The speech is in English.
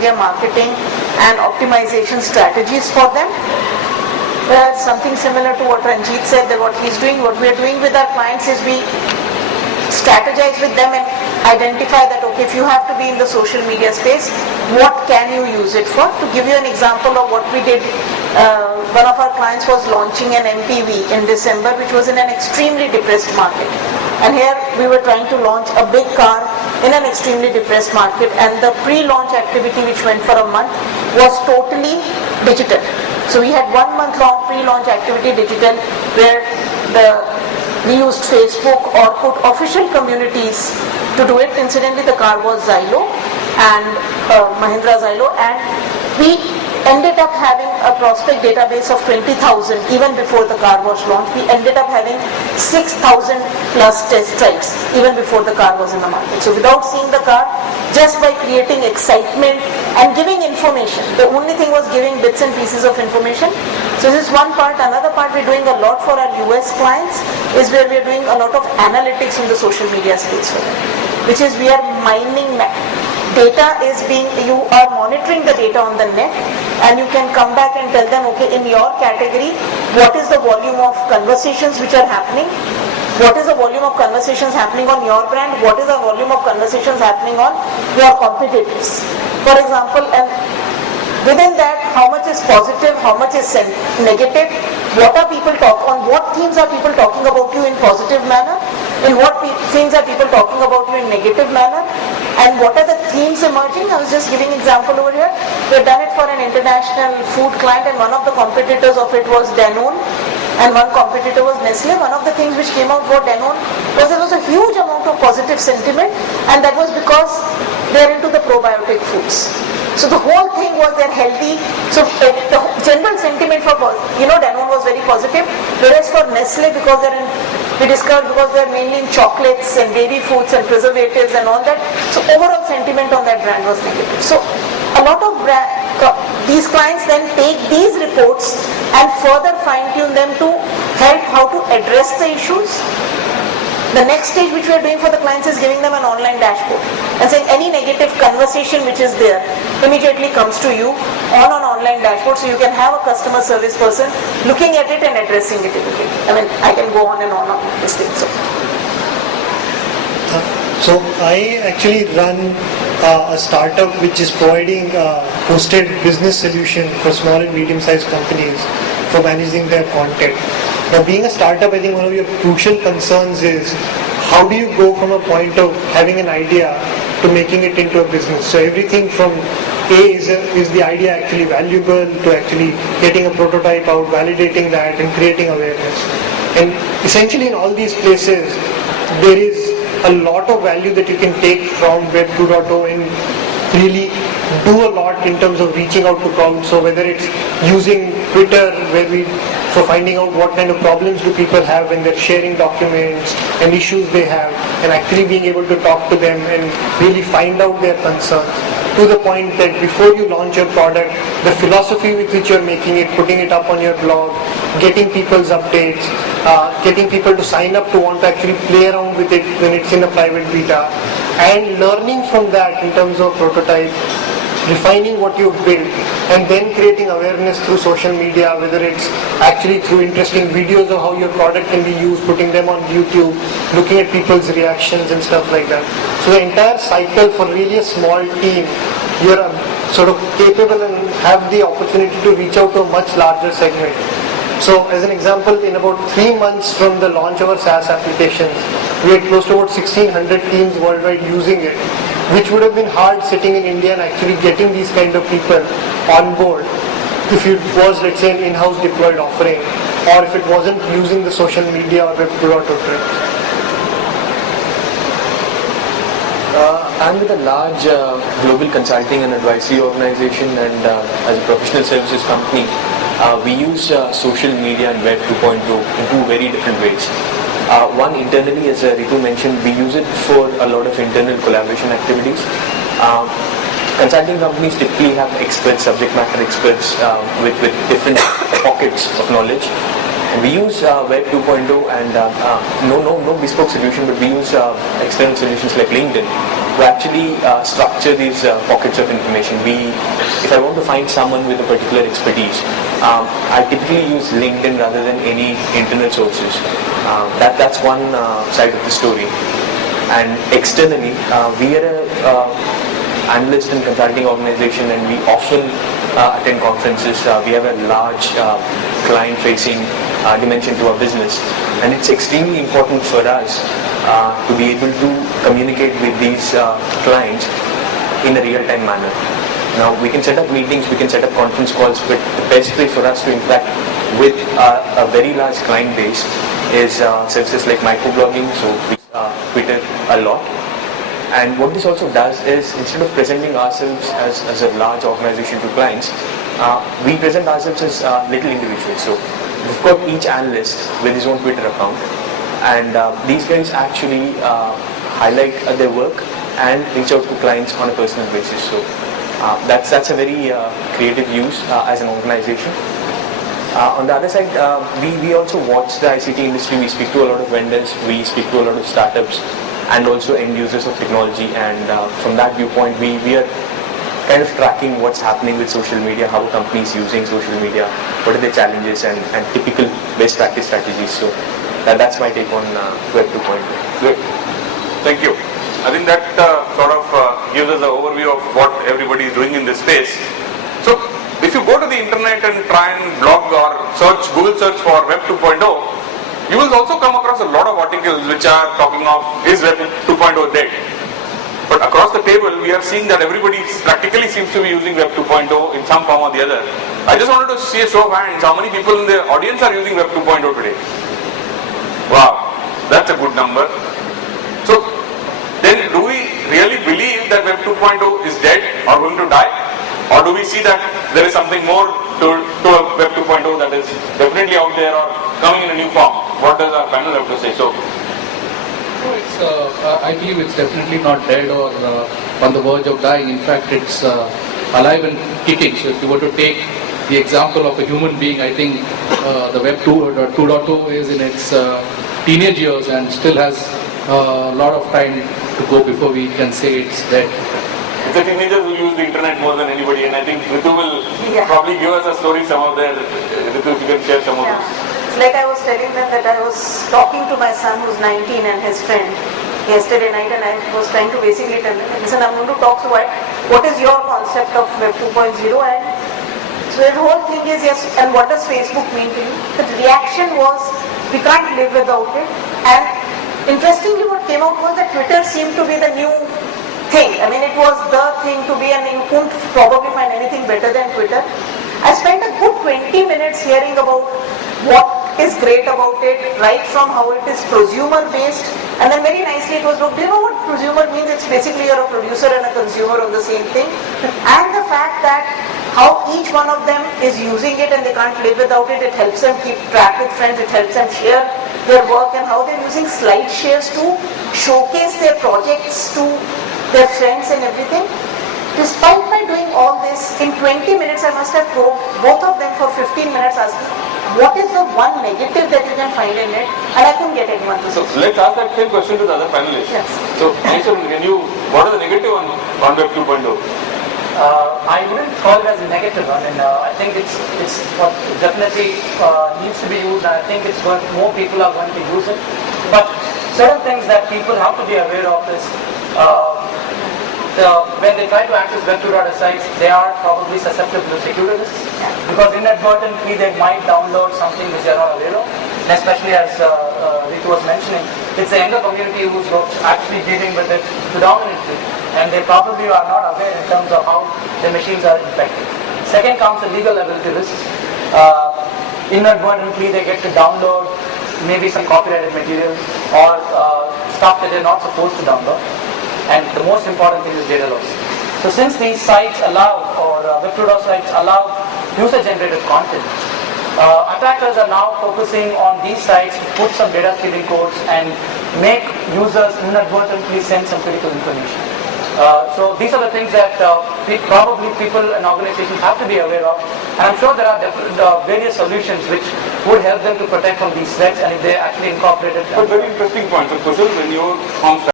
media marketing and optimization strategies for them. Something similar to what Ranjit said, that what he's doing, what we are doing with our clients is we strategize with them and identify that, okay, if you have to be in the social media space, what can you use it for? To give you an example of what we did, one of our clients was launching an MPV in December, which was in an extremely depressed market. And here we were trying to launch a big car in an extremely depressed market, and the pre-launch activity, which went for a month, was totally digital. So we had 1 month long pre-launch activity digital, where we used Facebook or put official communities to do it. Incidentally, the car was Xylo and Mahindra Xylo, and we ended up having a prospect database of 20,000 even before the car was launched. We ended up having 6,000 plus test drives even before the car was in the market. So without seeing the car, just by creating excitement and giving information, the only thing was giving bits and pieces of information. So this is one part. Another part, we're doing a lot for our US clients is where we're doing a lot of analytics in the social media space for them, which is we are mining data. You are monitoring the data on the net, and you can come back and tell them, okay, in your category, what is the volume of conversations which are happening? What is the volume of conversations happening on your brand? What is the volume of conversations happening on your competitors? For example, and within that, how much is positive, how much is negative? What are people on what themes are people talking about you in positive manner? In what themes are people talking about you in negative manner? And what are the themes emerging? I was just giving example over here. We've done it for an international food client, and one of the competitors of it was Danone, and one competitor was Nestle. One of the things which came out for Danone was there was a huge amount of positive sentiment, and that was because they're into the probiotic foods. So the whole thing was they're healthy. So the general sentiment for, Danone was very positive. Whereas for Nestle, we discovered because they're mainly in chocolates and dairy foods and preservatives and all that. So overall sentiment on that brand was negative. So a lot of these clients then take these reports and further fine-tune them to help how to address the issues. The next stage which we are doing for the clients is giving them an online dashboard and saying any negative conversation which is there immediately comes to you on an online dashboard, so you can have a customer service person looking at it and addressing it immediately. I mean, I can go on and on this thing. So I actually run a startup which is providing a hosted business solution for small and medium-sized companies for managing their content. Now, being a startup, I think one of your crucial concerns is how do you go from a point of having an idea to making it into a business? So everything from is the idea actually valuable, to actually getting a prototype out, validating that and creating awareness. And essentially in all these places, there is a lot of value that you can take from Web 2.0 and really do a lot in terms of reaching out to problems. So whether it's using Twitter, for finding out what kind of problems do people have when they're sharing documents and issues they have, and actually being able to talk to them and really find out their concerns, to the point that before you launch your product, the philosophy with which you're making it, putting it up on your blog, getting people's updates, getting people to sign up to want to actually play around with it when it's in a private beta, and learning from that in terms of prototype, refining what you've built, and then creating awareness through social media, whether it's actually through interesting videos of how your product can be used, putting them on YouTube, looking at people's reactions and stuff like that. So the entire cycle for really a small team, you're sort of capable and have the opportunity to reach out to a much larger segment. So as an example, in about 3 months from the launch of our SaaS applications, we had close to about 1,600 teams worldwide using it, which would have been hard sitting in India and actually getting these kind of people on board if it was, let's say, an in-house deployed offering, or if it wasn't using the social media or Web 2.0 trend. I'm with a large global consulting and advisory organization, and as a professional services company, we use social media and Web 2.0 in two very different ways. One, internally, as Ritu mentioned, we use it for a lot of internal collaboration activities. Consulting companies typically have experts, subject matter experts with different pockets of knowledge. And we use Web 2.0 and no bespoke solution, but we use external solutions like LinkedIn to actually structure these pockets of information. If I want to find someone with a particular expertise, I typically use LinkedIn rather than any internal sources. That's one side of the story. And externally, we are a analyst and consulting organization, and we often attend conferences. We have a large client-facing dimension to our business, and it's extremely important for us to be able to communicate with these clients in a real-time manner. Now, we can set up meetings, we can set up conference calls, but the best way for us to interact with a very large client base is services like microblogging, so we Twitter a lot. And what this also does is, instead of presenting ourselves as a large organization to clients, we present ourselves as little individuals. So we've got each analyst with his own Twitter account, and these guys actually highlight their work and reach out to clients on a personal basis. So that's a very creative use as an organization. On the other side, we also watch the ICT industry. We speak to a lot of vendors, we speak to a lot of startups, and also end users of technology, and from that viewpoint we are kind of tracking what's happening with social media, how a company is using social media, what are the challenges and typical best practice strategies. So that's my take on Web 2.0. Good. Thank you. I think that sort of gives us an overview of what everybody is doing in this space. So if you go to the internet and try and blog or Google search for Web 2.0, you will also come across a lot of articles which are talking of, is Web 2.0 dead? But across the table, we are seeing that everybody practically seems to be using Web 2.0 in some form or the other. I just wanted to see a show of hands. How many people in the audience are using Web 2.0 today? Wow, that's a good number. So, then do we really believe that Web 2.0 is dead or going to die? Or do we see that there is something more to a Web 2.0 that is definitely out there or coming in a new form? What does our panel have to say? So, I believe it's definitely not dead or on the verge of dying. In fact, it's alive and kicking. So if you were to take the example of a human being, I think the Web 2.0 is in its teenage years and still has a lot of time to go before we can say it's dead. It's the teenagers who use the internet more than anybody, and I think Ritu will probably give us a story, some of their, Ritu, if you can share some of those. It's like I was telling them that I was talking to my son who's 19 and his friend yesterday night, and I was trying to basically tell them, listen, I'm going to talk to what is your concept of Web 2.0, and so the whole thing is, yes, and what does Facebook mean to you? The reaction was, we can't live without it, and interestingly what came out was that Twitter seemed to be the new thing. I mean, it was the thing to be, and you couldn't probably find anything better than Twitter. I spent a good 20 minutes hearing about what is great about it, right from how it is prosumer based, and then very nicely it was, look, do you know what prosumer means? It's basically you're a producer and a consumer on the same thing, and the fact that how each one of them is using it and they can't live without it. It helps them keep track with friends, it helps them share their work, and how they're using slide shares to showcase their projects to their friends and everything. Despite my doing all this, in 20 minutes I must have probed both of them for 15 minutes asking, what is the one negative that you can find in it? And I couldn't get anyone to say. So let's ask that same question to the other panelists. Yes. So, what are the negative on Web 2.0? I wouldn't call it as a negative. I mean, I think it's what definitely needs to be used, and I think it's what more people are going to use it. But certain things that people have to be aware of is when they try to access Web 2.0 sites, they are probably susceptible to security risks, because inadvertently they might download something which they are not aware of. And especially as Ritu was mentioning, it's the younger community who's actually dealing with it predominantly, and they probably are not aware in terms of how the machines are infected. Second comes the legal liability risks. Inadvertently they get to download maybe some copyrighted material or stuff that they're not supposed to download. And the most important thing is data loss. So since these sites allow, or Web 2.0 sites allow user-generated content, attackers are now focusing on these sites to put some data stealing codes and make users inadvertently send some critical information. So these are the things that probably people and organizations have to be aware of. And I'm sure there are various solutions which would help them to protect from these threats, and if they actually incorporated. But very interesting point. So Kushal, when you form